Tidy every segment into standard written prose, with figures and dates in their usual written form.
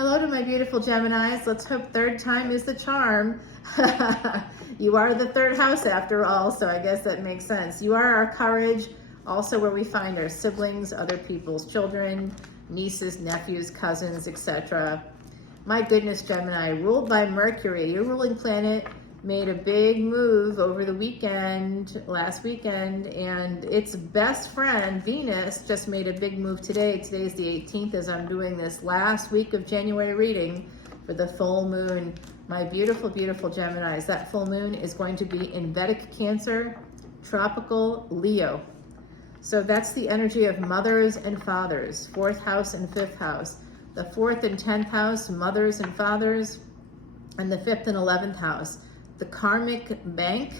Hello to my beautiful Geminis. Let's hope third time is the charm. You are the third house after all, so I guess that makes sense. You are our courage, also where we find our siblings, other people's children, nieces, nephews, cousins, etc. My goodness, Gemini, ruled by Mercury, your ruling planet, made a big move over the weekend, last weekend, and its best friend, Venus, just made a big move today. Today's the 18th as I'm doing this last week of January reading for the full moon. My beautiful, beautiful Geminis, that full moon is going to be in Vedic Cancer, tropical Leo. So that's the energy of mothers and fathers, 4th house and 5th house. The 4th and 10th house, mothers and fathers, and the 5th and 11th house, the karmic bank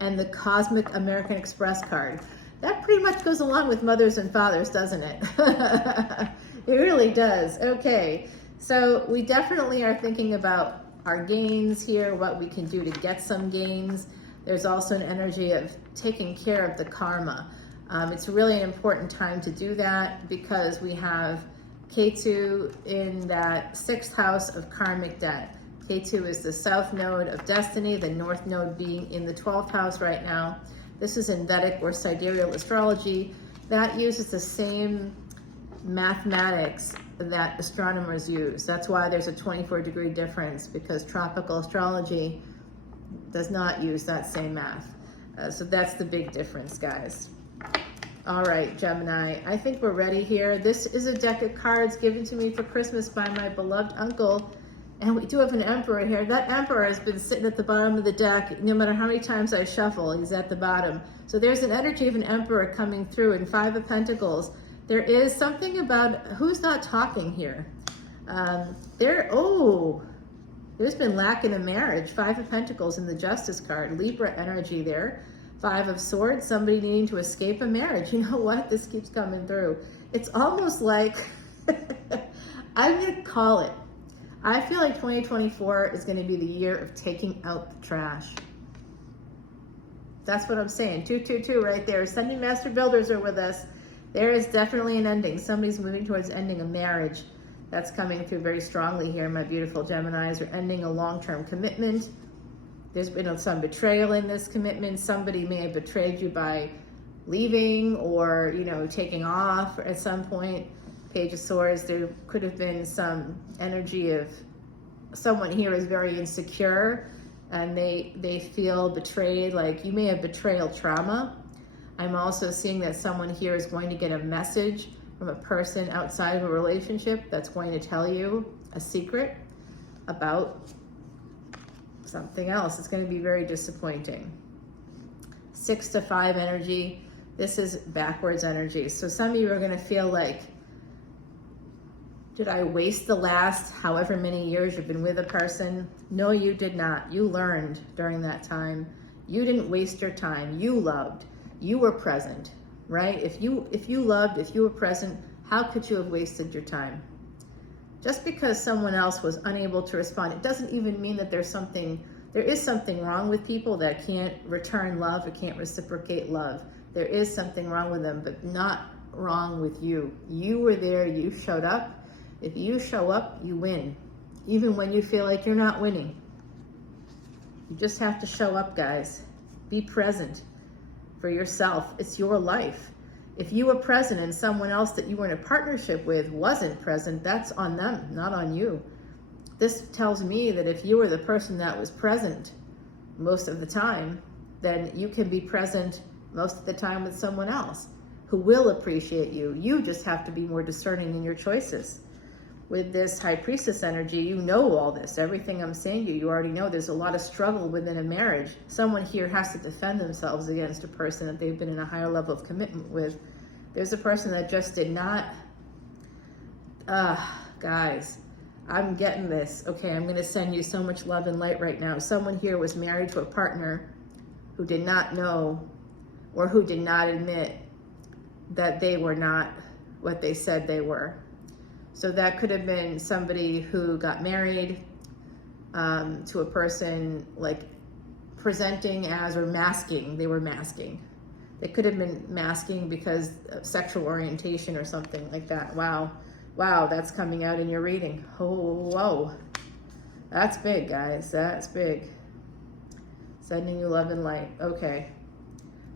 and the cosmic American Express card. That pretty much goes along with mothers and fathers, doesn't it? It really does. Okay, so we definitely are thinking about our gains here, what we can do to get some gains. There's also an energy of taking care of the karma. It's really an important time to do that because we have Ketu in that 6th house of karmic debt. Ketu is the south node of destiny, the north node being in the 12th house right now. This is in Vedic or sidereal astrology. That uses the same mathematics that astronomers use. That's why there's a 24-degree difference, because tropical astrology does not use that same math. So that's the big difference, guys. All right, Gemini, I think we're ready here. This is a deck of cards given to me for Christmas by my beloved uncle. And we do have an emperor here. That emperor has been sitting at the bottom of the deck. No matter how many times I shuffle, he's at the bottom. So there's an energy of an emperor coming through in 5 of Pentacles. There is something about who's not talking here. There's been lack in a marriage. 5 of Pentacles in the Justice card. Libra energy there. 5 of Swords, somebody needing to escape a marriage. You know what? This keeps coming through. It's almost like, I'm going to call it. I feel like 2024 is going to be the year of taking out the trash. That's what I'm saying. 222 right there. Ascending Master Builders are with us. There is definitely an ending. Somebody's moving towards ending a marriage. That's coming through very strongly here, my beautiful Geminis. Or ending a long-term commitment. There's been some betrayal in this commitment. Somebody may have betrayed you by leaving or, taking off at some point. Page of Swords, there could have been some energy of someone here is very insecure and they feel betrayed, like you may have betrayal trauma. I'm also seeing that someone here is going to get a message from a person outside of a relationship that's going to tell you a secret about something else. It's going to be very disappointing. 6 to 5 energy. This is backwards energy. So some of you are going to feel like, did I waste the last however many years you've been with a person? No, you did not. You learned during that time. You didn't waste your time. You loved. You were present, right? If you loved, if you were present, how could you have wasted your time? Just because someone else was unable to respond, it doesn't even mean that there is something wrong with people that can't return love or can't reciprocate love. There is something wrong with them, but not wrong with you. You were there, you showed up. If you show up, you win. Even when you feel like you're not winning. You just have to show up, guys. Be present for yourself. It's your life. If you were present and someone else that you were in a partnership with wasn't present, that's on them, not on you. This tells me that if you were the person that was present most of the time, then you can be present most of the time with someone else who will appreciate you. You just have to be more discerning in your choices. With this High Priestess energy, you know all this. Everything I'm saying to you, you already know. There's a lot of struggle within a marriage. Someone here has to defend themselves against a person that they've been in a higher level of commitment with. There's a person that just did not... guys, I'm getting this. Okay, I'm going to send you so much love and light right now. Someone here was married to a partner who did not know or who did not admit that they were not what they said they were. So that could have been somebody who got married to a person like presenting as or masking. They were masking. They could have been masking because of sexual orientation or something like that. Wow. Wow, that's coming out in your reading. Oh, whoa. That's big, guys. That's big. Sending you love and light. Okay.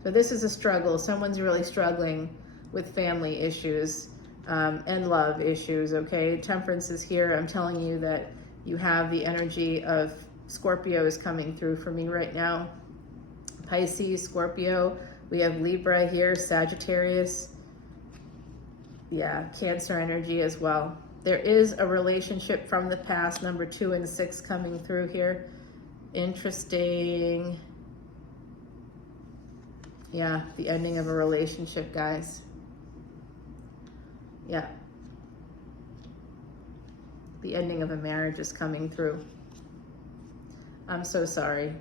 So this is a struggle. Someone's really struggling with family issues and love issues, okay? Temperance is here. I'm telling you that you have the energy of Scorpio is coming through for me right now. Pisces, Scorpio. We have Libra here, Sagittarius. Yeah, Cancer energy as well. There is a relationship from the past, number 2 and 6 coming through here. Interesting. Yeah, the ending of a relationship, guys. Yeah. The ending of a marriage is coming through. I'm so sorry.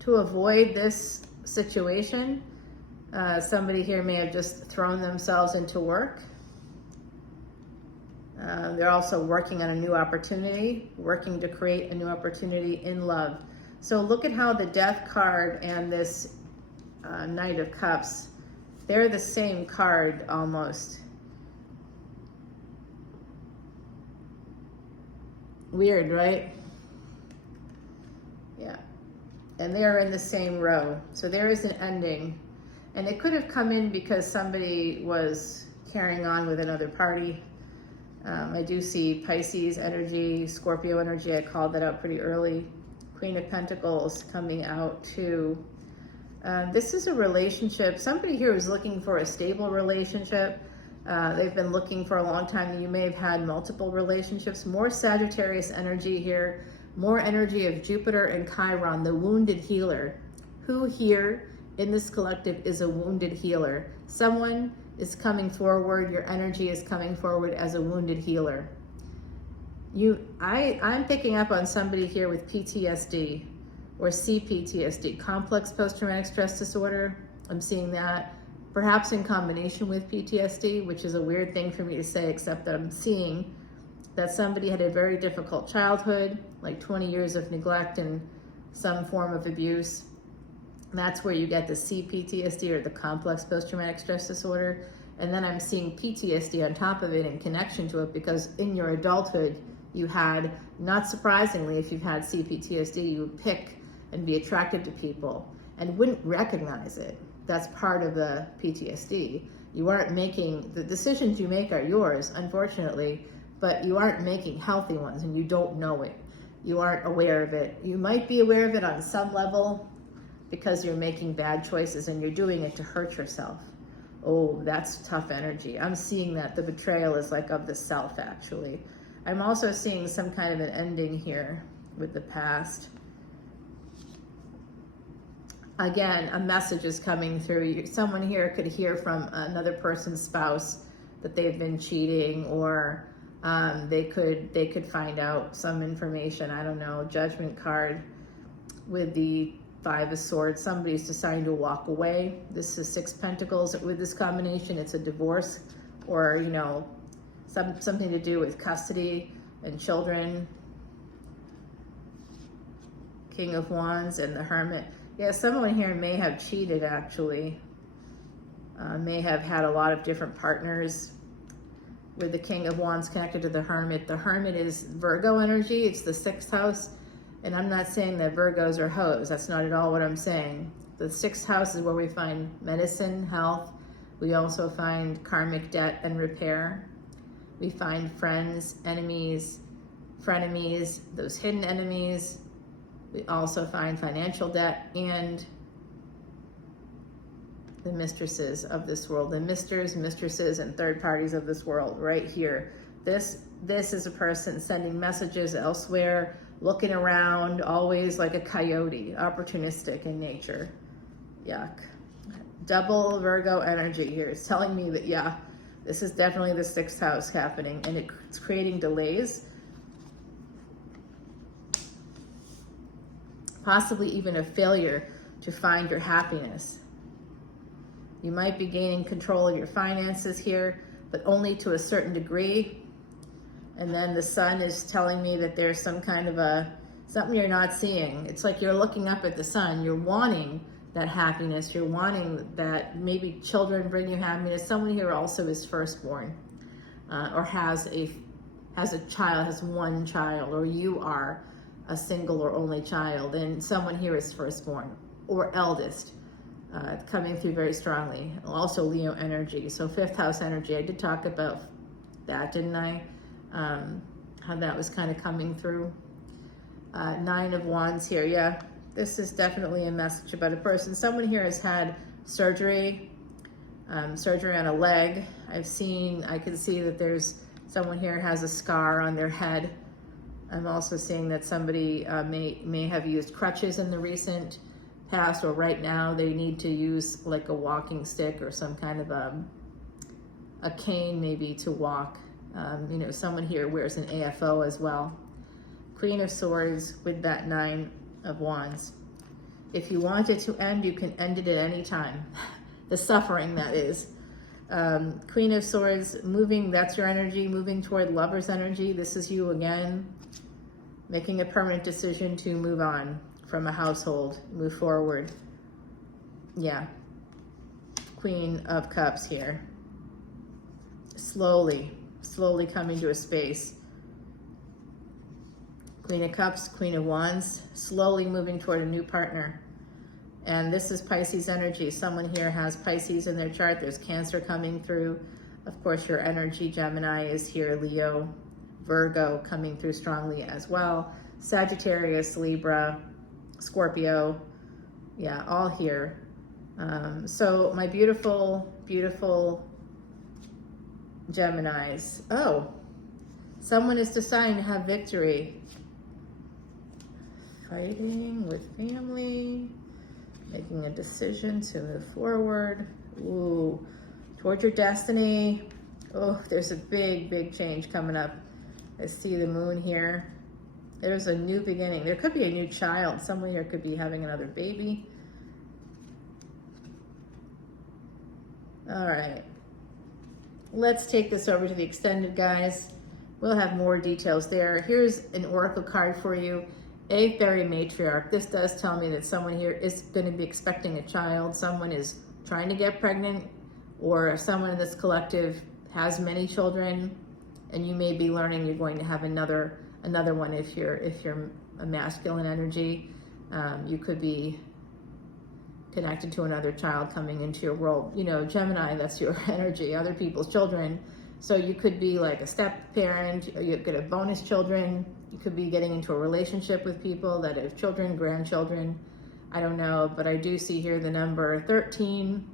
To avoid this situation, somebody here may have just thrown themselves into work. They're also working on a new opportunity, working to create a new opportunity in love. So look at how the Death card and this Knight of Cups, they're the same card almost. Weird, right? Yeah. And they're in the same row. So there is an ending. And it could have come in because somebody was carrying on with another party. I do see Pisces energy, Scorpio energy. I called that out pretty early. Queen of Pentacles coming out too. This is a relationship. Somebody here is looking for a stable relationship. They've been looking for a long time. You may have had multiple relationships. More Sagittarius energy here. More energy of Jupiter and Chiron, the wounded healer. Who here in this collective is a wounded healer? Someone is coming forward. Your energy is coming forward as a wounded healer. I'm picking up on somebody here with PTSD or CPTSD, complex post-traumatic stress disorder. I'm seeing that perhaps in combination with PTSD, which is a weird thing for me to say, except that I'm seeing that somebody had a very difficult childhood, like 20 years of neglect and some form of abuse. That's where you get the CPTSD or the complex post-traumatic stress disorder. And then I'm seeing PTSD on top of it in connection to it because in your adulthood, you had, not surprisingly, if you've had CPTSD, you would pick and be attracted to people and wouldn't recognize it. That's part of the PTSD. You aren't making, the decisions you make are yours, unfortunately, but you aren't making healthy ones and you don't know it. You aren't aware of it. You might be aware of it on some level because you're making bad choices and you're doing it to hurt yourself. Oh, that's tough energy. I'm seeing that the betrayal is like of the self, actually. I'm also seeing some kind of an ending here with the past. Again, a message is coming through. Someone here could hear from another person's spouse that they've been cheating, or they could find out some information. I don't know. Judgment card with the 5 of Swords. Somebody's deciding to walk away. This is 6 Pentacles. With this combination, it's a divorce, or something to do with custody and children. King of Wands and the Hermit. Yeah, someone here may have cheated, actually. May have had a lot of different partners. With the King of Wands connected to the Hermit. The Hermit is Virgo energy. It's the 6th house. And I'm not saying that Virgos are hoes. That's not at all what I'm saying. The 6th house is where we find medicine, health. We also find karmic debt and repair. We find friends, enemies, frenemies, those hidden enemies. We also find financial debt and the mistresses of this world, the mistresses, and third parties of this world right here. This is a person sending messages elsewhere, looking around, always like a coyote, opportunistic in nature. Yuck. Double Virgo energy here is telling me that, yeah, this is definitely the 6th house happening, and it's creating delays. Possibly even a failure to find your happiness. You might be gaining control of your finances here, but only to a certain degree. And then the Sun is telling me that there's some kind of something you're not seeing. It's like you're looking up at the sun. You're wanting that happiness. You're wanting that maybe children bring you happiness. Someone here also is firstborn, or has a child, has one child, or you are a single or only child, and someone here is firstborn or eldest, coming through very strongly. Also Leo energy, so fifth house energy. I did talk about that, didn't I? How that was kind of coming through. Nine of Wands here. Yeah, this is definitely a message about a person. Someone here has had surgery, surgery on a leg. I can see that there's someone here has a scar on their head. I'm also seeing that somebody may have used crutches in the recent past, or right now they need to use like a walking stick or some kind of a cane maybe to walk. You know, someone here wears an AFO as well. Queen of Swords with that Nine of Wands. If you want it to end, you can end it at any time. The suffering, that is. Queen of Swords, moving, that's your energy, moving toward Lover's energy. This is you again, making a permanent decision to move on from a household, move forward. Yeah. Queen of Cups here. Slowly coming to a space. Queen of Cups, Queen of Wands, slowly moving toward a new partner. And this is Pisces energy. Someone here has Pisces in their chart. There's Cancer coming through. Of course, your energy, Gemini, is here. Leo, Virgo coming through strongly as well. Sagittarius, Libra, Scorpio. Yeah, all here. So my beautiful, beautiful Geminis. Oh, someone is deciding to have victory. Fighting with family. Making a decision to move forward. Ooh, toward your destiny. Oh, there's a big, big change coming up. I see the moon here. There's a new beginning. There could be a new child. Someone here could be having another baby. All right. Let's take this over to the extended, guys. We'll have more details there. Here's an oracle card for you. Eighth Fairy Matriarch. This does tell me that someone here is going to be expecting a child. Someone is trying to get pregnant, or someone in this collective has many children, and you may be learning you're going to have another one if you're a masculine energy. You could be connected to another child coming into your world. You know, Gemini, that's your energy, other people's children. So you could be like a step parent, or you could have bonus children. You could be getting into a relationship with people that have children, grandchildren. I don't know, but I do see here the number 13,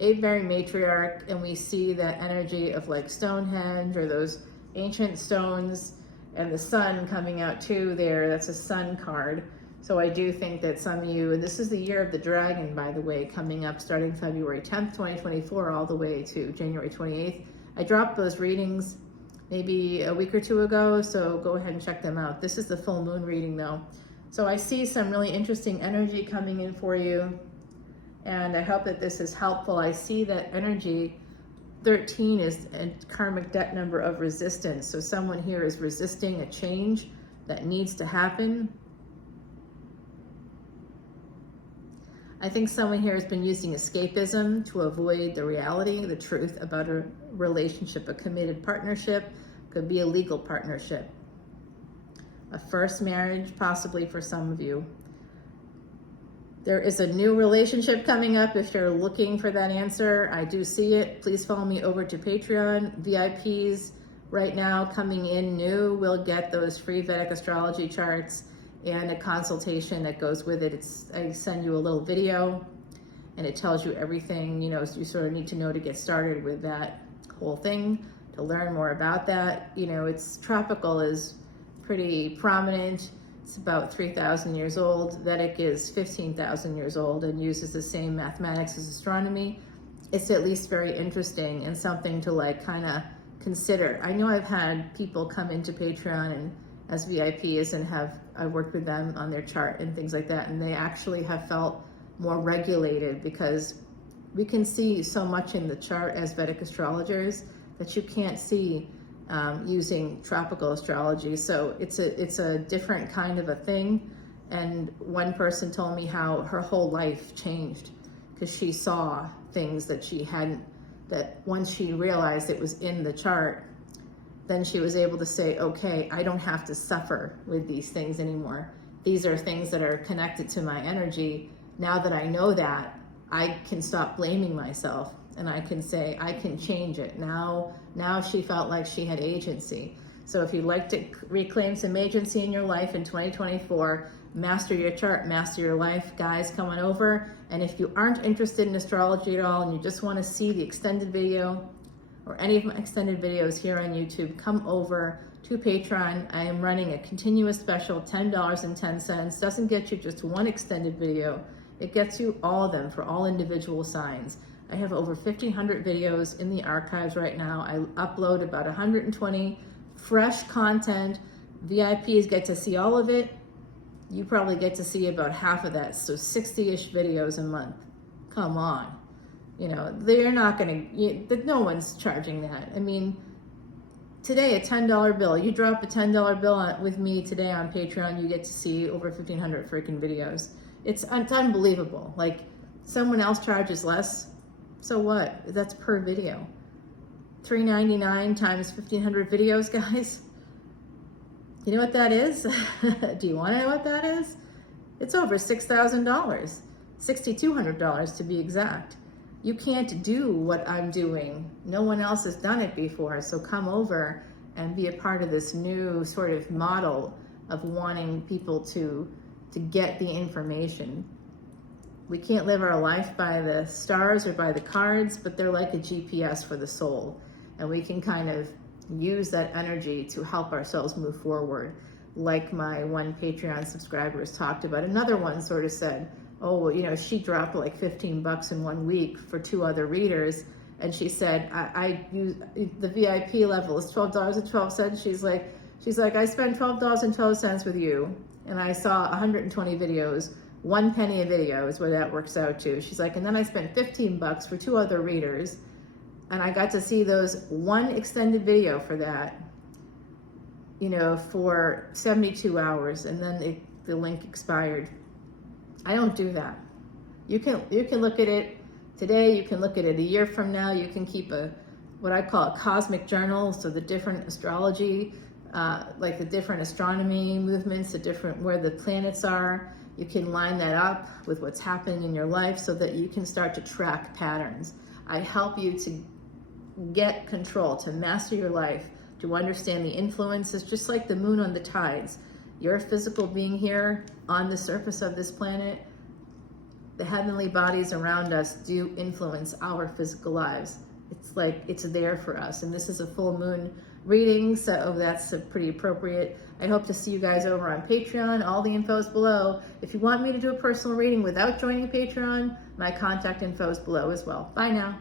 Eighth Fairy Matriarch, and we see that energy of like Stonehenge or those ancient stones, and the sun coming out too there. That's a sun card. So I do think that some of you, and this is the year of the dragon, by the way, coming up starting February 10th, 2024, all the way to January 28th. I dropped those readings maybe a week or two ago, so go ahead and check them out. This is the full moon reading though. So I see some really interesting energy coming in for you, and I hope that this is helpful. I see that energy 13 is a karmic debt number of resistance. So someone here is resisting a change that needs to happen. I think someone here has been using escapism to avoid the reality, the truth about a relationship, a committed partnership, could be a legal partnership, a first marriage, possibly for some of you. There is a new relationship coming up. If you're looking for that answer, I do see it. Please follow me over to Patreon. VIPs right now coming in new will get those free Vedic astrology charts and a consultation that goes with it. I send you a little video and it tells you everything, you know, you sort of need to know to get started with that whole thing, to learn more about that. You know, it's tropical is pretty prominent. It's about 3,000 years old. Vedic is 15,000 years old and uses the same mathematics as astronomy. It's at least very interesting and something to like kind of consider. I know I've had people come into Patreon and as VIPs and I've worked with them on their chart and things like that, and they actually have felt more regulated because we can see so much in the chart as Vedic astrologers that you can't see using tropical astrology. So it's a different kind of a thing, And one person told me how her whole life changed because she saw things that she hadn't, that once she realized it was in the chart, then she was able to say, okay, I don't have to suffer with these things anymore. These are things that are connected to my energy. Now that I know that, I can stop blaming myself and I can say, I can change it. Now she felt like she had agency. So if you'd like to reclaim some agency in your life in 2024, master your chart, master your life, guys, come on over. And if you aren't interested in astrology at all and you just want to see the extended video or any of my extended videos here on YouTube, come over to Patreon. I am running a continuous special, $10.10. Doesn't get you just one extended video. It gets you all of them for all individual signs. I have over 1,500 videos in the archives right now. I upload about 120 fresh content. VIPs get to see all of it. You probably get to see about half of that, so 60-ish videos a month. Come on. You know, they're not going to, no one's charging that. I mean, today, a $10 bill. You drop a $10 bill with me today on Patreon, you get to see over 1,500 freaking videos. It's unbelievable. Like, someone else charges less, so what? That's per video. $3.99 times 1,500 videos, guys. You know what that is? Do you want to know what that is? It's over $6,000, $6,200 to be exact. You can't do what I'm doing. No one else has done it before. So come over and be a part of this new sort of model of wanting people to get the information. We can't live our life by the stars or by the cards, but they're like a GPS for the soul. And we can kind of use that energy to help ourselves move forward. Like my one Patreon subscriber has talked about. Another one sort of said, oh, you know, she dropped like $15 in 1 week for 2 other readers. And she said, I use the VIP level is $12.12. She's like, I spent $12.12 with you. And I saw 120 videos, 1 penny a video is where that works out to. She's like, and then I spent $15 for 2 other readers. And I got to see those 1 extended video for that, you know, for 72 hours. And then the link expired. I don't do that. You can look at it today. You can look at it a year from now. You can keep what I call a cosmic journal. So the different astrology, like the different astronomy movements, where the planets are. You can line that up with what's happening in your life so that you can start to track patterns. I help you to get control, to master your life, to understand the influences, just like the moon on the tides. You're a physical being here on the surface of this planet. The heavenly bodies around us do influence our physical lives. It's like it's there for us. And this is a full moon reading, so that's pretty appropriate. I hope to see you guys over on Patreon. All the info is below. If you want me to do a personal reading without joining Patreon, my contact info is below as well. Bye now.